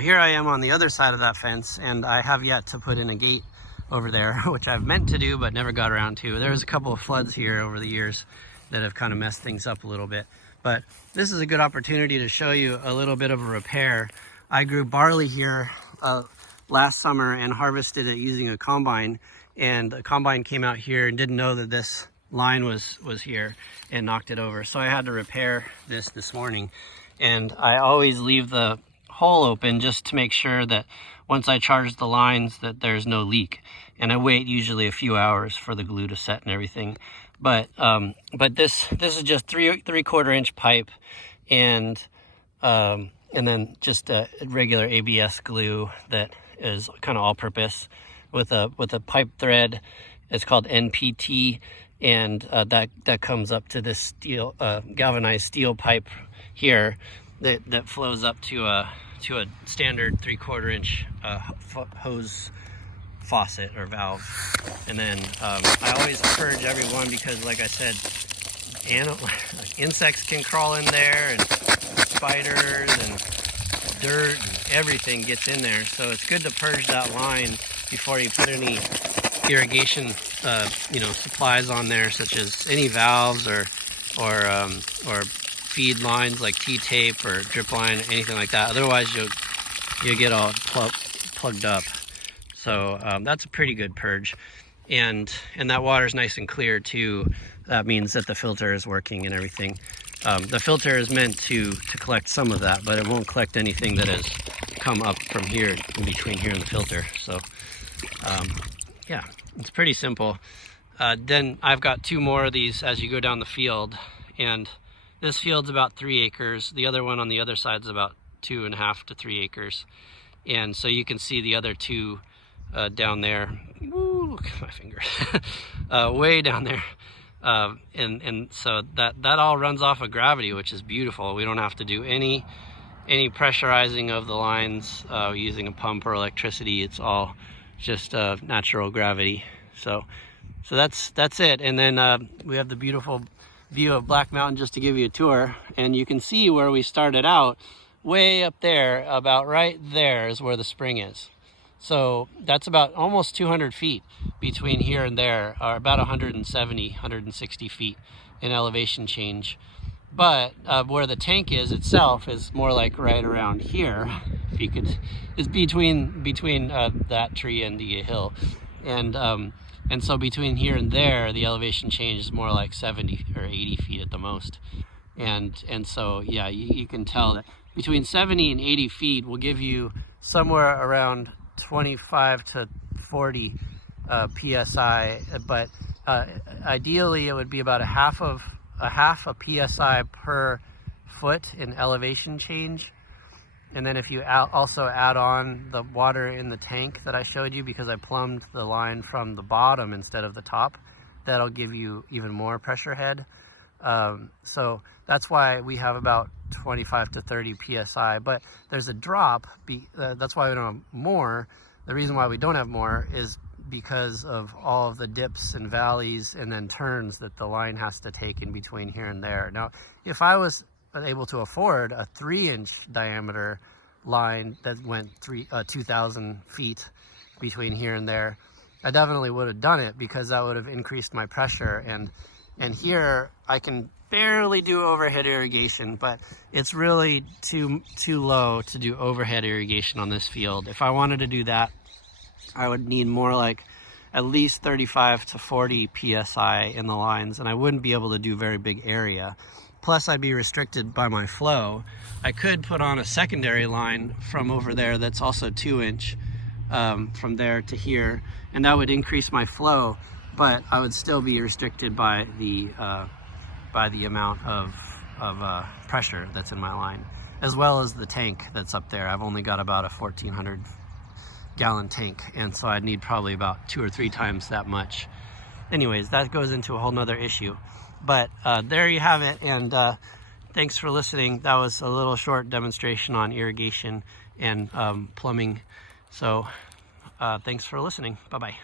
Here I am on the other side of that fence, and I have yet to put in a gate over there, which I've meant to do but never got around to. There was a couple of floods here over the years that have kind of messed things up a little bit, but this is a good opportunity to show you a little bit of a repair. I grew barley here last summer and harvested it using a combine, and the combine came out here and didn't know that this line was here and knocked it over. So I had to repair this morning, and I always leave the hole open just to make sure that once I charge the lines that there's no leak, and I wait usually a few hours for the glue to set and everything. But this is just 3/4 inch pipe, and then just a regular ABS glue that is kind of all purpose with a pipe thread. It's called NPT, and that comes up to this steel galvanized steel pipe here that flows up to a standard 3/4 inch hose faucet or valve. And then I always purge every one because, like I said, insects can crawl in there, and spiders and dirt and everything gets in there. So it's good to purge that line before you put any irrigation supplies on there, such as any valves or feed lines like T-tape or drip line, anything like that. Otherwise you'll get all plugged up. So that's a pretty good purge, and that water is nice and clear too. That means that the filter is working and everything. The filter is meant to collect some of that, but it won't collect anything that has come up from here, in between here and the filter. So yeah, it's pretty simple. Then I've got 2 more of these as you go down the field, and this field's about 3 acres. The other one on the other side is about 2.5 to 3 acres. And so you can see the other 2 down there. Ooh, look at my finger. Way down there. And so that all runs off of gravity, which is beautiful. We don't have to do any pressurizing of the lines using a pump or electricity. It's all just natural gravity. So that's it. And then we have the beautiful view of Black Mountain just to give you a tour, and you can see where we started out. Way up there, about right there, is where the spring is. So that's about almost 200 feet between here and there, or about 160 feet in elevation change. But where the tank is itself is more like right around here. If you could, it's between that tree and the hill, and so between here and there, the elevation change is more like 70 or 80 feet at the most. And so yeah, you can tell that between 70 and 80 feet will give you somewhere around 25 to 40 psi, but ideally it would be about a half a psi per foot in elevation change. And then if you also add on the water in the tank that I showed you, because I plumbed the line from the bottom instead of the top, that'll give you even more pressure head. So that's why we have about 25 to 30 psi, but there's a drop. That's why we don't have more. The reason why we don't have more is because of all of the dips and valleys and then turns that the line has to take in between here and there. Now, if I was able to afford a 3-inch diameter line that went 2,000 feet between here and there, I definitely would have done it, because that would have increased my pressure. And here I can barely do overhead irrigation, but it's really too low to do overhead irrigation on this field. If I wanted to do that, I would need more like at least 35 to 40 psi in the lines, and I wouldn't be able to do very big area. Plus I'd be restricted by my flow. I could put on a secondary line from over there that's also 2-inch from there to here, and that would increase my flow, but I would still be restricted by the amount of pressure that's in my line, as well as the tank that's up there. I've only got about a 1,400 gallon tank, and so I'd need probably about 2 or 3 times that much. Anyways, that goes into a whole nother issue. But there you have it, and thanks for listening. That was a little short demonstration on irrigation and plumbing. So thanks for listening. Bye-bye.